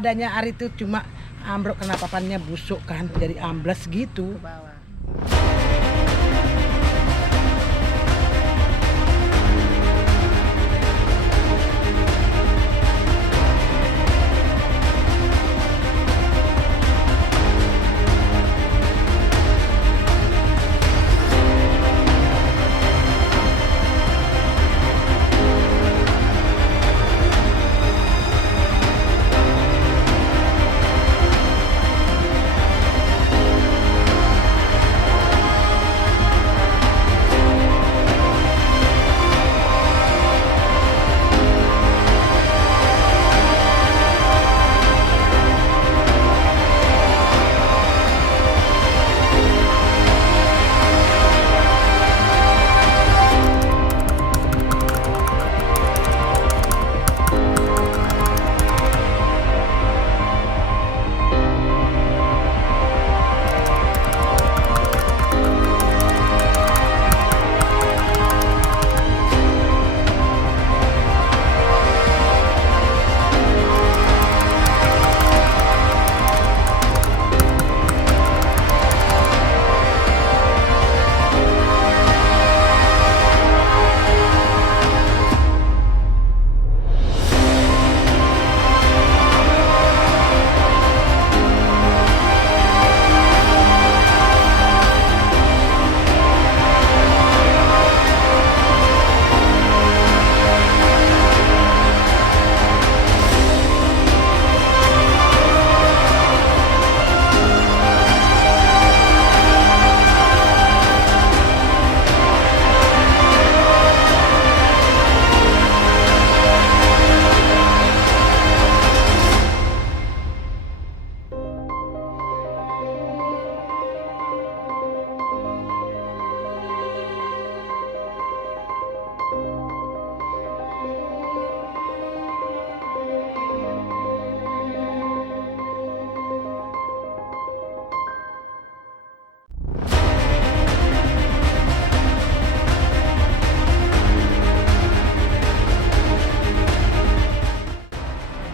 adanya air itu cuma ambruk karena papannya busuk kan, jadi ambles gitu. Ke bawah.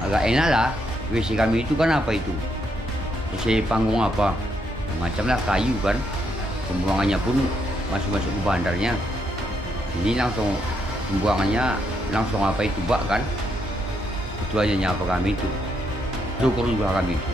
Agak enak lah. WC kami itu kan apa itu? WC panggung apa? Macam lah kayu kan. Pembuangannya pun masuk-masuk ke bandarnya. Ini langsung pembuangannya langsung apa itu bak kan? Itu aja nyapa kami itu. Syukur juga kami itu.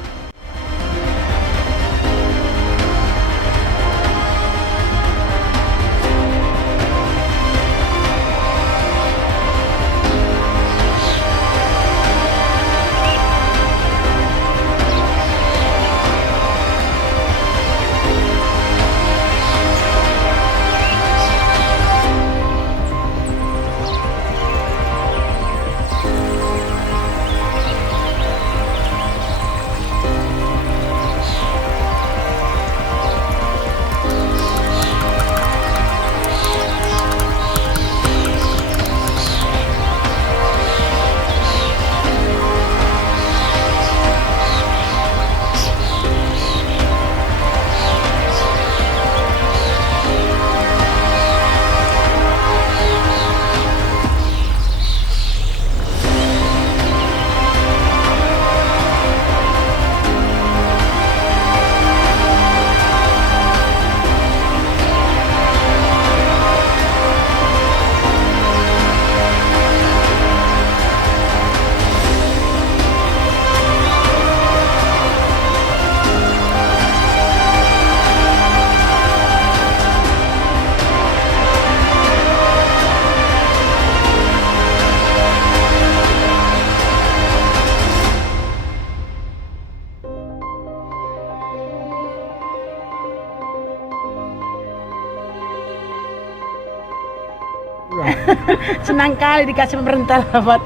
Senang kali dikasih pemerintah buat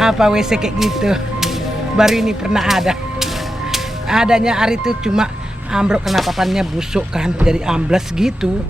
apa WC kayak gitu. Baru ini pernah ada. Adanya air itu cuma ambruk karena papannya busuk kan, jadi ambles gitu.